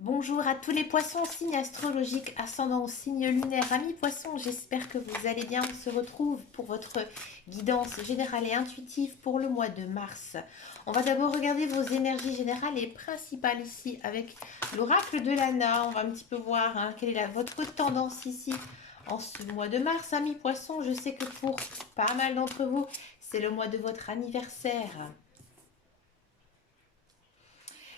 Bonjour à tous les poissons, signe astrologique, ascendant au signe lunaire, amis poissons, j'espère que vous allez bien. On se retrouve pour votre guidance générale et intuitive pour le mois de mars. On va d'abord regarder vos énergies générales et principales ici avec l'oracle de l'Anna. On va un petit peu voir quelle est votre tendance ici en ce mois de mars, amis poissons. Je sais que pour pas mal d'entre vous, c'est le mois de votre anniversaire.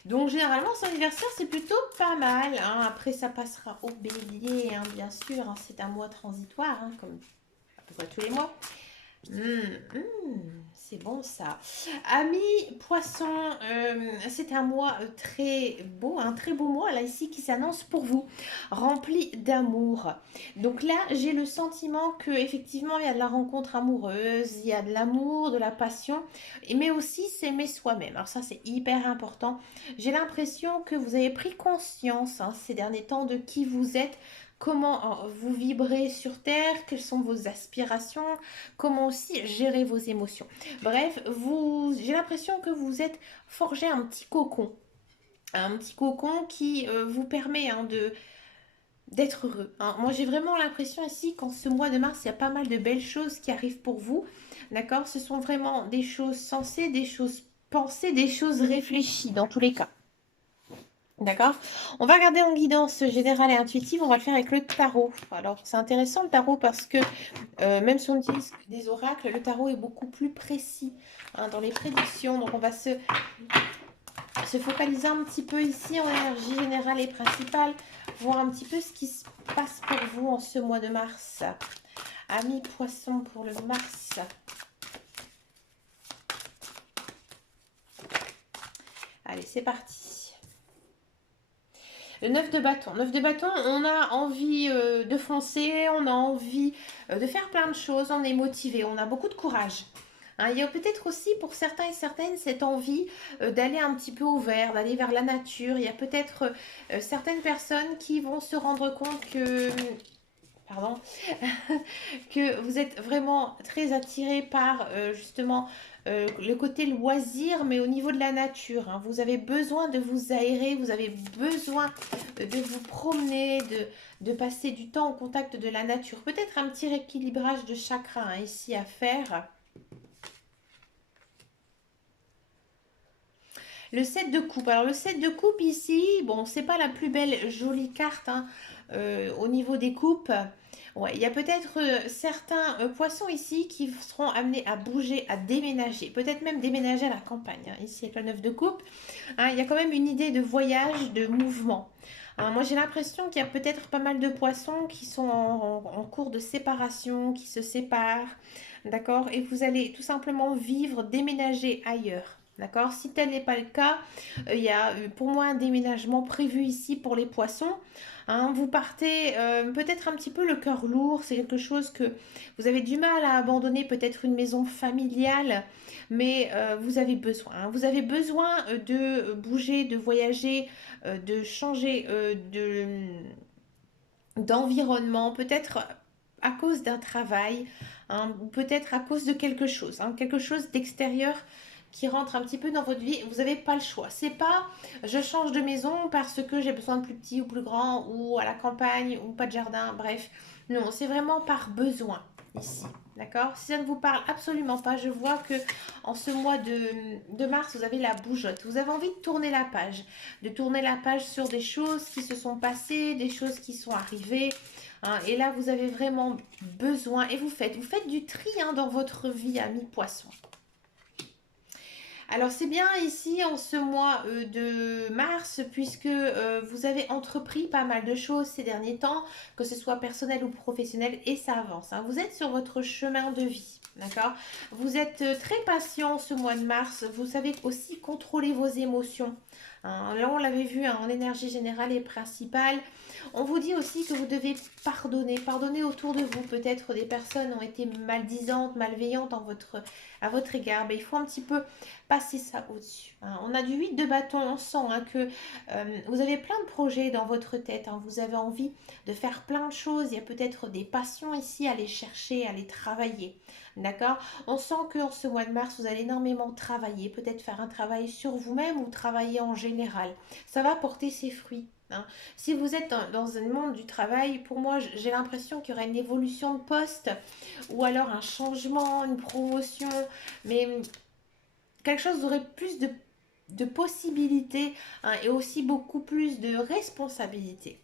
Donc généralement son anniversaire c'est plutôt pas mal, hein. Après ça passera au bélier, hein, bien sûr, hein. C'est un mois transitoire, hein, comme à peu près tous les mois. C'est bon ça. Amis poissons, c'est un mois très beau, un très beau mois là ici qui s'annonce pour vous, rempli d'amour. Donc là, j'ai le sentiment que effectivement il y a de la rencontre amoureuse, il y a de l'amour, de la passion, mais aussi s'aimer soi-même. Alors ça, c'est hyper important. J'ai l'impression que vous avez pris conscience ces derniers temps de qui vous êtes, comment vous vibrez sur Terre, quelles sont vos aspirations, comment aussi gérer vos émotions. Bref, j'ai l'impression que vous êtes forgé un petit cocon qui vous permet d'être heureux, hein. Moi, j'ai vraiment l'impression ici qu'en ce mois de mars, il y a pas mal de belles choses qui arrivent pour vous. D'accord? Ce sont vraiment des choses sensées, des choses pensées, des choses réfléchies dans tous les cas. D'accord? On va regarder en guidance générale et intuitive, on va le faire avec le tarot. Alors, c'est intéressant le tarot parce que même si on utilise des oracles, le tarot est beaucoup plus précis dans les prédictions. Donc, on va se focaliser un petit peu ici en énergie générale et principale, voir un petit peu ce qui se passe pour vous en ce mois de mars. Amis poissons pour le mars. Allez, c'est parti. Le 9 de bâton. 9 de bâton, on a envie de foncer, on a envie de faire plein de choses, on est motivé, on a beaucoup de courage. Hein, il y a peut-être aussi pour certains et certaines cette envie d'aller un petit peu au vert, d'aller vers la nature. Il y a peut-être certaines personnes qui vont se rendre compte que, pardon, que vous êtes vraiment très attiré par justement le côté loisir, mais au niveau de la nature, hein. Vous avez besoin de vous aérer, vous avez besoin de vous promener, de passer du temps au contact de la nature. Peut-être un petit rééquilibrage de chakras ici à faire. Le 7 de coupe. Alors le 7 de coupe ici, bon, c'est pas la plus belle jolie carte hein, au niveau des coupes. Ouais, il y a peut-être certains poissons ici qui seront amenés à bouger, à déménager, peut-être même déménager à la campagne, hein, ici avec le 9 de coupe. Hein, il y a quand même une idée de voyage, de mouvement. Hein, moi j'ai l'impression qu'il y a peut-être pas mal de poissons qui sont en cours de séparation, qui se séparent, d'accord? Et vous allez tout simplement vivre, déménager ailleurs. D'accord? Si tel n'est pas le cas, il y a pour moi un déménagement prévu ici pour les poissons. Hein, vous partez peut-être un petit peu le cœur lourd, c'est quelque chose que vous avez du mal à abandonner, peut-être une maison familiale, mais vous avez besoin. Hein, vous avez besoin de bouger, de voyager, de changer d'environnement, peut-être à cause d'un travail, hein, ou peut-être à cause de quelque chose d'extérieur qui rentre un petit peu dans votre vie. Vous n'avez pas le choix. C'est pas je change de maison parce que j'ai besoin de plus petit ou plus grand ou à la campagne ou pas de jardin. Bref, non, c'est vraiment par besoin ici. D'accord? Si ça ne vous parle absolument pas, je vois que en ce mois de mars, vous avez la bougeotte. Vous avez envie de tourner la page sur des choses qui se sont passées, des choses qui sont arrivées. Hein, et là, vous avez vraiment besoin, et vous faites du tri hein, dans votre vie, ami poisson. Alors c'est bien ici en ce mois de mars puisque vous avez entrepris pas mal de choses ces derniers temps, que ce soit personnel ou professionnel et ça avance. Hein. Vous êtes sur votre chemin de vie, d'accord? Vous êtes très patient ce mois de mars, vous savez aussi contrôler vos émotions. Hein. Là on l'avait vu hein, en énergie générale et principale. On vous dit aussi que vous devez pardonner autour de vous. Peut-être des personnes ont été maldisantes, malveillantes à votre égard. Mais il faut un petit peu passer ça au-dessus. Hein. On a du 8 de bâton, on sent hein, que vous avez plein de projets dans votre tête. Hein. Vous avez envie de faire plein de choses. Il y a peut-être des passions ici à aller chercher, à aller travailler. D'accord? On sent qu'en ce mois de mars, vous allez énormément travailler, peut-être faire un travail sur vous-même ou travailler en général. Ça va porter ses fruits. Hein. Si vous êtes dans un monde du travail, pour moi, j'ai l'impression qu'il y aura une évolution de poste ou alors un changement, une promotion, mais quelque chose aurait plus de possibilités hein, et aussi beaucoup plus de responsabilités.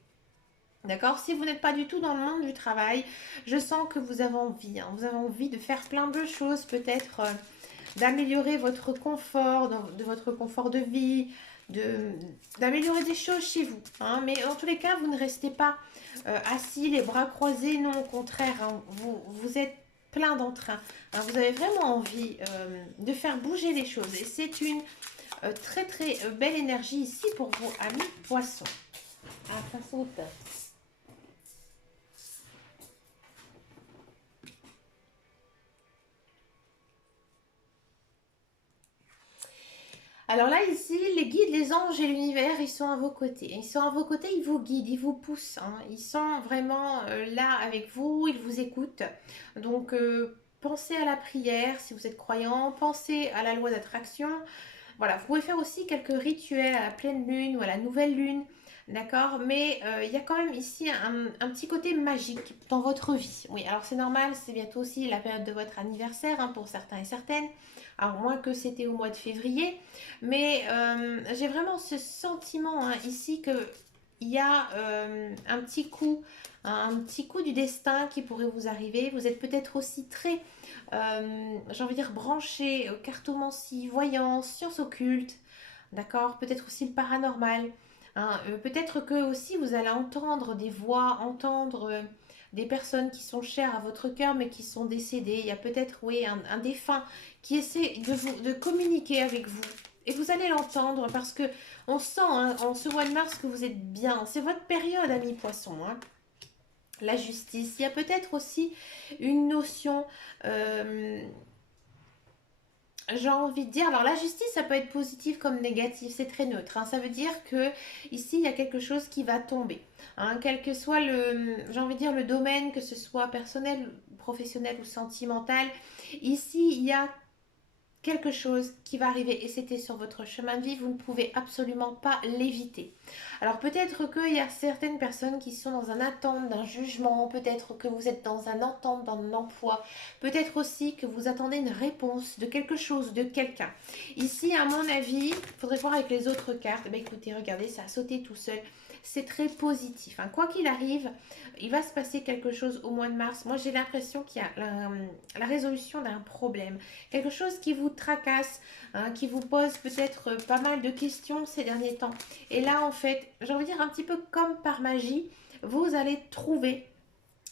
D'accord? Si vous n'êtes pas du tout dans le monde du travail, je sens que vous avez envie. Hein, vous avez envie de faire plein de choses, peut-être d'améliorer votre confort, de votre confort de vie, d'améliorer des choses chez vous. Hein, mais en tous les cas, vous ne restez pas assis, les bras croisés. Non, au contraire, hein, vous êtes plein d'entrain. Hein, vous avez vraiment envie de faire bouger les choses. Et c'est une très très belle énergie ici pour vos amis poissons. Ah, ça saute. Alors là, ici, les guides, les anges et l'univers, ils sont à vos côtés. Ils sont à vos côtés, ils vous guident, ils vous poussent. Hein. Ils sont vraiment là avec vous, ils vous écoutent. Donc, pensez à la prière si vous êtes croyant, pensez à la loi d'attraction. Voilà, vous pouvez faire aussi quelques rituels à la pleine lune ou à la nouvelle lune. D'accord? Mais il y a quand même ici un petit côté magique dans votre vie. Oui, alors c'est normal, c'est bientôt aussi la période de votre anniversaire hein, pour certains et certaines. Alors moins que c'était au mois de février. Mais j'ai vraiment ce sentiment hein, ici que il y a un petit coup du destin qui pourrait vous arriver. Vous êtes peut-être aussi très, j'ai envie de dire, branché, cartomancie, voyance, sciences occultes, d'accord? Peut-être aussi le paranormal. Hein, peut-être que aussi vous allez entendre des voix, entendre des personnes qui sont chères à votre cœur mais qui sont décédées. Il y a peut-être, oui, un défunt qui essaie de communiquer avec vous. Et vous allez l'entendre parce que on sent hein, en ce mois de mars que vous êtes bien. C'est votre période, ami poisson. Hein. La justice. Il y a peut-être aussi une notion, j'ai envie de dire, alors la justice, ça peut être positif comme négatif, c'est très neutre. Hein. Ça veut dire que ici, il y a quelque chose qui va tomber. Hein. Quel que soit j'ai envie de dire, le domaine, que ce soit personnel, professionnel ou sentimental, ici, il y a quelque chose qui va arriver et c'était sur votre chemin de vie, vous ne pouvez absolument pas l'éviter. Alors peut-être qu'il y a certaines personnes qui sont dans un attente d'un jugement, peut-être que vous êtes dans un attente d'un emploi, peut-être aussi que vous attendez une réponse de quelque chose, de quelqu'un. Ici, à mon avis, il faudrait voir avec les autres cartes. Ben, écoutez, regardez, ça a sauté tout seul. C'est très positif. Hein. Quoi qu'il arrive, il va se passer quelque chose au mois de mars. Moi, j'ai l'impression qu'il y a la résolution d'un problème. Quelque chose qui vous tracasse, hein, qui vous pose peut-être pas mal de questions ces derniers temps. Et là, en fait, j'ai envie de dire un petit peu comme par magie, vous allez trouver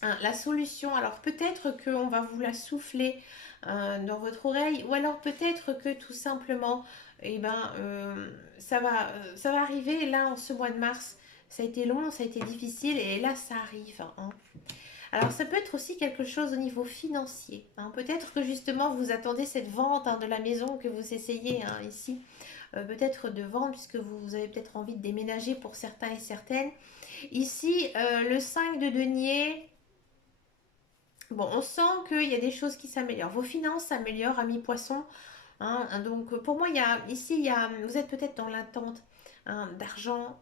hein, la solution. Alors peut-être qu'on va vous la souffler dans votre oreille, ou alors peut-être que tout simplement, eh ben, ça va arriver là en ce mois de mars. Ça a été long, ça a été difficile, et là ça arrive. Hein. Alors ça peut être aussi quelque chose au niveau financier. Hein. Peut-être que justement vous attendez cette vente hein, de la maison que vous essayez hein, ici. Peut-être de vendre puisque vous avez peut-être envie de déménager pour certains et certaines. Ici, le 5 de denier, bon, on sent qu'il y a des choses qui s'améliorent. Vos finances s'améliorent, amis poissons. Hein. Donc pour moi, ici, vous êtes peut-être dans l'attente hein, d'argent,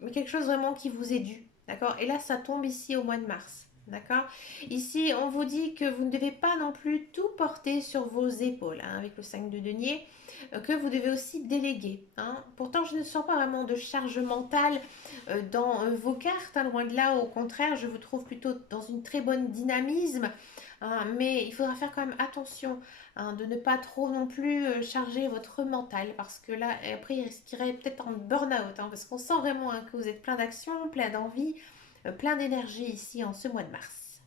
mais quelque chose vraiment qui vous est dû. D'accord? Et là, ça tombe ici au mois de mars. D'accord? Ici, on vous dit que vous ne devez pas non plus tout porter sur vos épaules, hein, avec le 5 de denier, que vous devez aussi déléguer. Hein. Pourtant, je ne sens pas vraiment de charge mentale dans vos cartes, hein, loin de là, au contraire, je vous trouve plutôt dans une très bonne dynamisme, hein, mais il faudra faire quand même attention hein, de ne pas trop non plus charger votre mental, parce que là, après, il risquerait peut-être un burn-out, hein, parce qu'on sent vraiment hein, que vous êtes plein d'action, plein d'envie, plein d'énergie ici en ce mois de mars.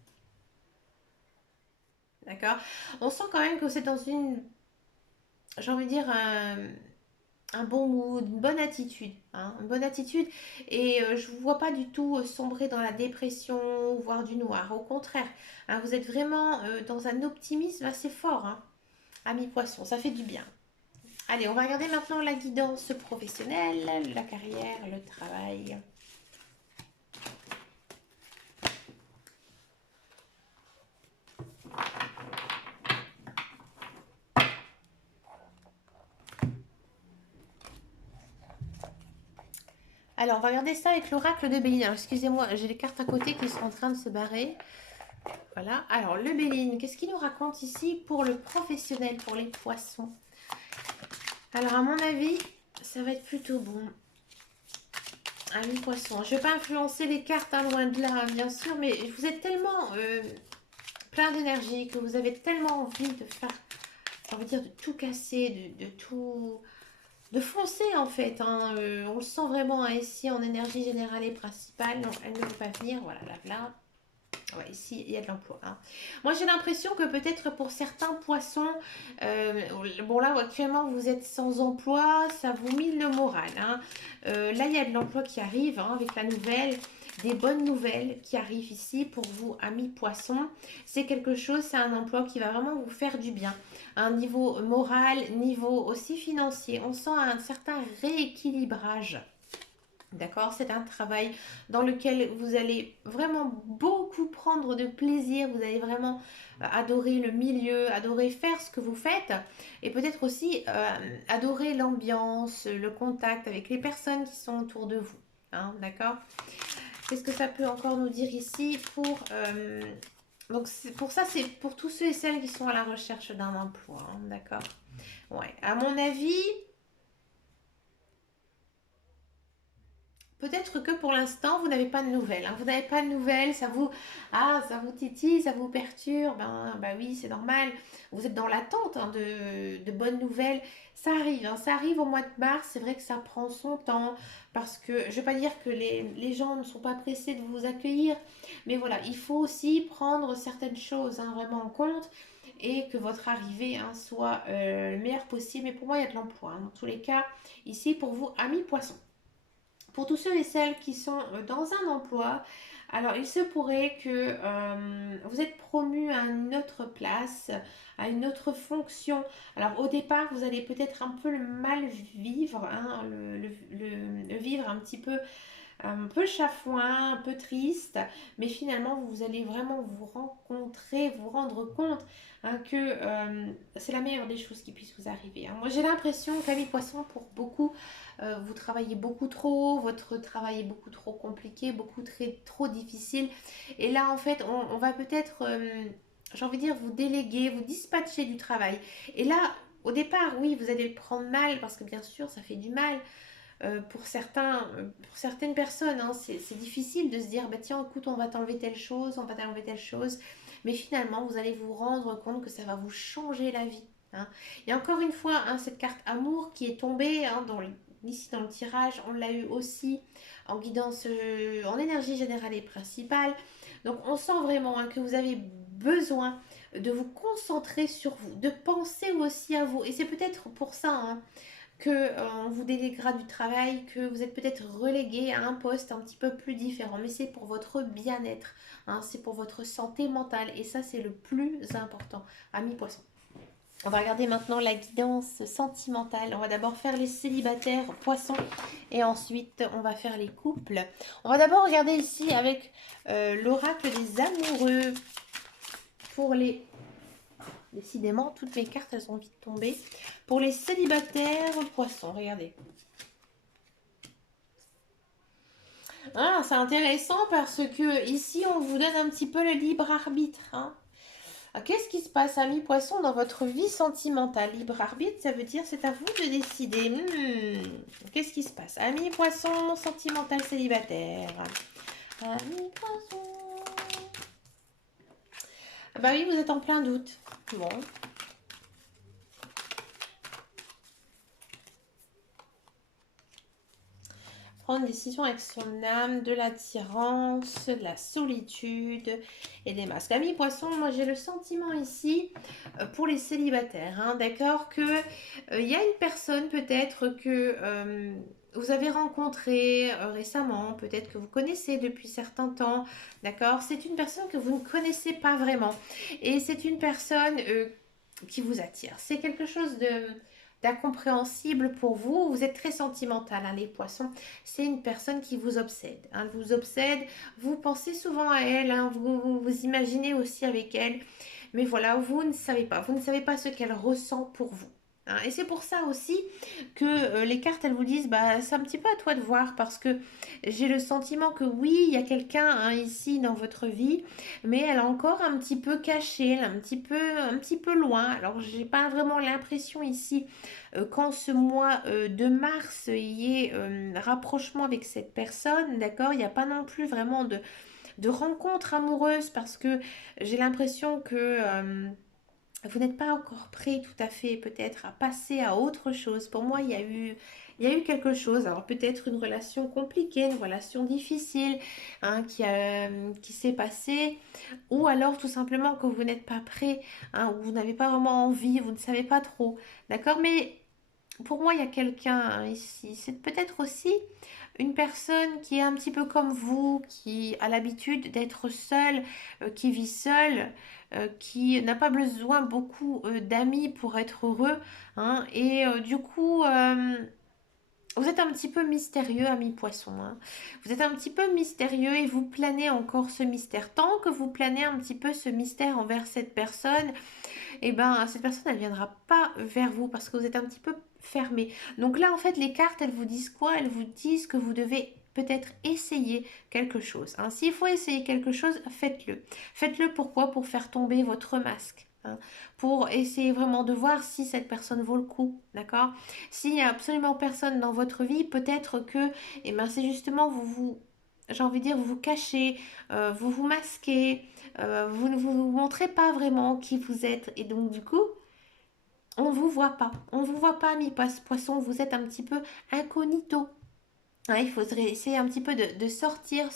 D'accord? On sent quand même que vous êtes dans j'ai envie de dire, un bon mood, une bonne attitude. Hein, une bonne attitude. Et je ne vous vois pas du tout sombrer dans la dépression ou voir du noir. Au contraire, hein, vous êtes vraiment dans un optimisme assez fort, hein, ami poisson. Ça fait du bien. Allez, on va regarder maintenant la guidance professionnelle, la carrière, le travail. Alors, on va regarder ça avec l'oracle de Béline. Alors, excusez-moi, j'ai les cartes à côté qui sont en train de se barrer. Voilà. Alors, le Béline, qu'est-ce qu'il nous raconte ici pour le professionnel, pour les poissons? Alors, à mon avis, ça va être plutôt bon. Amis poissons, je ne vais pas influencer les cartes, hein, loin de là, bien sûr, mais vous êtes tellement plein d'énergie, que vous avez tellement envie de faire, j'ai envie de dire, de tout casser, de tout, de foncer en fait, hein. On le sent vraiment, hein, ici en énergie générale et principale. Non, elle ne veut pas venir, voilà, là. Ouais, ici, il y a de l'emploi, hein. Moi, j'ai l'impression que peut-être pour certains poissons, bon là, actuellement, vous êtes sans emploi, ça vous mine le moral, hein. Là, il y a de l'emploi qui arrive, hein, avec la nouvelle, des bonnes nouvelles qui arrivent ici pour vous, amis poissons. C'est quelque chose, c'est un emploi qui va vraiment vous faire du bien. Un niveau moral, niveau aussi financier. On sent un certain rééquilibrage. D'accord, c'est un travail dans lequel vous allez vraiment beaucoup prendre de plaisir, vous allez vraiment adorer le milieu, adorer faire ce que vous faites et peut-être aussi adorer l'ambiance, le contact avec les personnes qui sont autour de vous. Hein, d'accord. Qu'est-ce que ça peut encore nous dire ici pour... donc pour ça, c'est pour tous ceux et celles qui sont à la recherche d'un emploi. Hein, d'accord. Ouais, à mon avis... Peut-être que pour l'instant, vous n'avez pas de nouvelles, hein. Vous n'avez pas de nouvelles, ça vous titille, ça vous perturbe. Ben oui, c'est normal. Vous êtes dans l'attente, hein, de bonnes nouvelles. Ça arrive, hein, ça arrive au mois de mars. C'est vrai que ça prend son temps parce que je ne vais pas dire que les gens ne sont pas pressés de vous accueillir. Mais voilà, il faut aussi prendre certaines choses, hein, vraiment en compte et que votre arrivée, hein, soit le meilleur possible. Mais pour moi, il y a de l'emploi, hein, dans tous les cas, ici pour vous, amis poissons. Pour tous ceux et celles qui sont dans un emploi, alors il se pourrait que vous êtes promu à une autre place, à une autre fonction. Alors au départ, vous allez peut-être un peu le mal vivre, hein, le vivre un peu chafouin, un peu triste, mais finalement vous allez vraiment vous rencontrer, vous rendre compte, hein, que c'est la meilleure des choses qui puisse vous arriver, hein. Moi j'ai l'impression qu'Amis Poisson, pour beaucoup, vous travaillez beaucoup trop, votre travail est beaucoup trop compliqué, trop difficile, et là en fait on va peut-être, j'ai envie de dire, vous déléguer, vous dispatcher du travail, et là au départ oui vous allez le prendre mal, parce que bien sûr ça fait du mal, pour certaines personnes, hein, c'est difficile de se dire, bah tiens, écoute, on va t'enlever telle chose, on va t'enlever telle chose. Mais finalement, vous allez vous rendre compte que ça va vous changer la vie, hein. Et encore une fois, hein, cette carte amour qui est tombée, hein, ici dans le tirage, on l'a eu aussi en guidance, en énergie générale et principale. Donc on sent vraiment, hein, que vous avez besoin de vous concentrer sur vous, de penser aussi à vous. Et c'est peut-être pour ça, hein, que on vous déléguera du travail, que vous êtes peut-être relégué à un poste un petit peu plus différent. Mais c'est pour votre bien-être, hein, c'est pour votre santé mentale. Et ça, c'est le plus important, amis poissons. On va regarder maintenant la guidance sentimentale. On va d'abord faire les célibataires poissons et ensuite on va faire les couples. On va d'abord regarder ici avec l'oracle des amoureux pour les... Décidément, toutes mes cartes, elles ont envie de tomber. Pour les célibataires poissons, regardez. Ah, c'est intéressant parce que ici, on vous donne un petit peu le libre arbitre, hein. Qu'est-ce qui se passe, amis poissons, dans votre vie sentimentale? Libre arbitre, ça veut dire c'est à vous de décider. Qu'est-ce qui se passe? Amis poissons, sentimental, célibataire. Amis poissons. Ah bah oui, vous êtes en plein doute. Bon. Prendre une décision avec son âme, de l'attirance, de la solitude et des masques. Amis poissons, moi j'ai le sentiment ici pour les célibataires, hein, d'accord, que il y a une personne peut-être que vous avez rencontré récemment, peut-être que vous connaissez depuis certains temps, d'accord. C'est une personne que vous ne connaissez pas vraiment et c'est une personne qui vous attire. C'est quelque chose d'incompréhensible pour vous. Vous êtes très sentimental, hein, les poissons. C'est une personne qui vous obsède, hein, vous obsède. Vous pensez souvent à elle, hein, vous imaginez aussi avec elle. Mais voilà, vous ne savez pas. Vous ne savez pas ce qu'elle ressent pour vous. hein. Et c'est pour ça aussi que les cartes, elles vous disent, bah, c'est un petit peu à toi de voir, parce que j'ai le sentiment que oui, il y a quelqu'un, hein, ici dans votre vie, mais elle est encore un petit peu cachée, elle est un petit peu loin. Alors, j'ai pas vraiment l'impression ici qu'en ce mois de mars, il y ait rapprochement avec cette personne, d'accord? Il n'y a pas non plus vraiment de rencontre amoureuse, parce que j'ai l'impression que vous n'êtes pas encore prêt tout à fait peut-être à passer à autre chose. Pour moi, il y a eu quelque chose. Alors peut-être une relation compliquée, une relation difficile, hein, qui s'est passée. Ou alors tout simplement que vous n'êtes pas prêt, hein, ou vous n'avez pas vraiment envie, vous ne savez pas trop. D'accord? Mais pour moi, il y a quelqu'un, hein, ici. C'est peut-être aussi une personne qui est un petit peu comme vous, qui a l'habitude d'être seule, qui vit seule, qui n'a pas besoin beaucoup d'amis pour être heureux, hein. Et du coup, vous êtes un petit peu mystérieux, ami poisson, hein. Vous êtes un petit peu mystérieux et vous planez encore ce mystère. Tant que vous planez un petit peu ce mystère envers cette personne, et ben cette personne elle viendra pas vers vous parce que vous êtes un petit peu fermé. Donc là en fait les cartes elles vous disent quoi? Elles vous disent que vous devez peut-être essayer quelque chose, hein. S'il faut essayer quelque chose, faites-le. Faites-le pourquoi? Pour faire tomber votre masque, hein. Pour essayer vraiment de voir si cette personne vaut le coup, d'accord? S'il n'y a absolument personne dans votre vie, peut-être que c'est justement j'ai envie de dire, vous vous cachez, vous vous masquez, vous ne vous montrez pas vraiment qui vous êtes. Et donc, du coup, on ne vous voit pas. On ne vous voit pas, mi-poisson. Vous êtes un petit peu incognito. Hein, il faudrait essayer un petit peu de sortir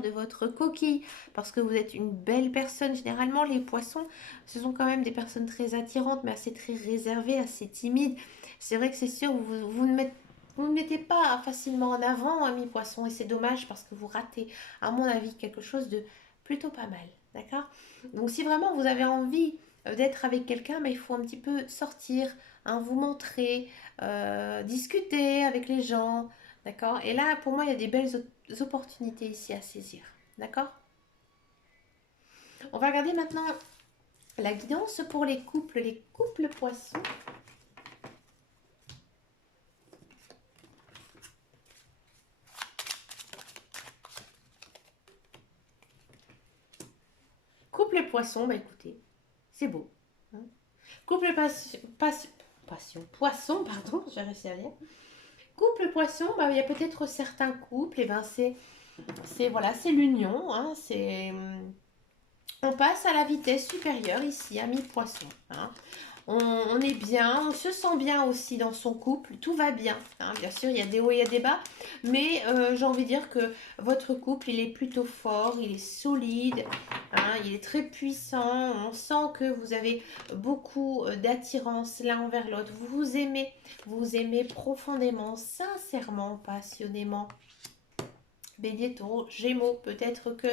de votre coquille, parce que vous êtes une belle personne. Généralement, les poissons, ce sont quand même des personnes très attirantes, mais assez très réservées, assez timides. C'est vrai que c'est sûr, vous ne mettez pas facilement en avant, ami poisson, et c'est dommage parce que vous ratez, à mon avis, quelque chose de plutôt pas mal. D'accord? Donc, si vraiment vous avez envie d'être avec quelqu'un, mais il faut un petit peu sortir, hein, vous montrer, discuter avec les gens. D'accord? Et là, pour moi, il y a des belles opportunités ici à saisir. D'accord? On va regarder maintenant la guidance pour les couples poissons. Couple poisson, bah écoutez, c'est beau, hein. Couple passion, poisson, pardon, j'ai réussi à lire. Couple poisson, bah, il y a peut-être certains couples, et ben voilà, c'est l'union, hein, on passe à la vitesse supérieure ici, ami poisson, hein. On est bien, on se sent bien aussi dans son couple, tout va bien, hein. Bien sûr, il y a des hauts et il y a des bas, mais j'ai envie de dire que votre couple, il est plutôt fort, il est solide, hein, il est très puissant. On sent que vous avez beaucoup d'attirance l'un envers l'autre. Vous aimez profondément, sincèrement, passionnément. Bélier, taureau, gémeaux, peut-être que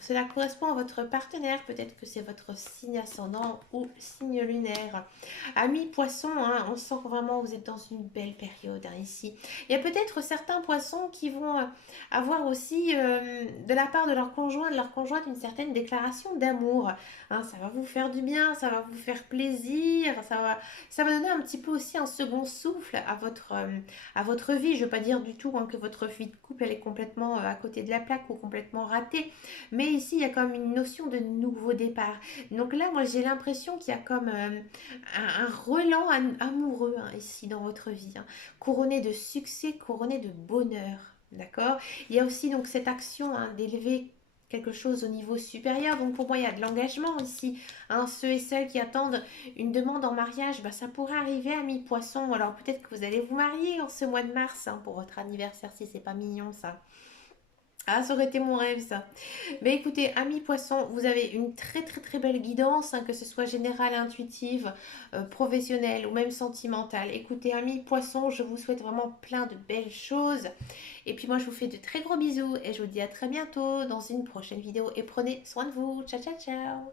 cela correspond à votre partenaire, peut-être que c'est votre signe ascendant ou signe lunaire. Amis poissons, hein, on sent que vraiment vous êtes dans une belle période, hein, ici. Il y a peut-être certains poissons qui vont avoir aussi de la part de leur conjointe, une certaine déclaration d'amour, hein. Ça va vous faire du bien, ça va vous faire plaisir, ça va donner un petit peu aussi un second souffle à votre vie. Je ne veux pas dire du tout, hein, que votre vie de couple elle est complètement à côté de la plaque ou complètement ratée. Mais ici, il y a comme une notion de nouveau départ. Donc là, moi, j'ai l'impression qu'il y a comme un relan amoureux, hein, ici dans votre vie, hein, couronné de succès, couronné de bonheur. D'accord? Il y a aussi donc cette action, hein, d'élever quelque chose au niveau supérieur. Donc pour moi, il y a de l'engagement ici, hein. Ceux et celles qui attendent une demande en mariage, bah, ça pourrait arriver à mi-poisson. Alors peut-être que vous allez vous marier en ce mois de mars, hein, pour votre anniversaire, si c'est pas mignon ça. Ah, ça aurait été mon rêve, ça. Mais écoutez, amis poissons, vous avez une très très très belle guidance, hein, que ce soit générale, intuitive, professionnelle ou même sentimentale. Écoutez, amis poissons, je vous souhaite vraiment plein de belles choses. Et puis moi, je vous fais de très gros bisous et je vous dis à très bientôt dans une prochaine vidéo. Et prenez soin de vous. Ciao, ciao, ciao.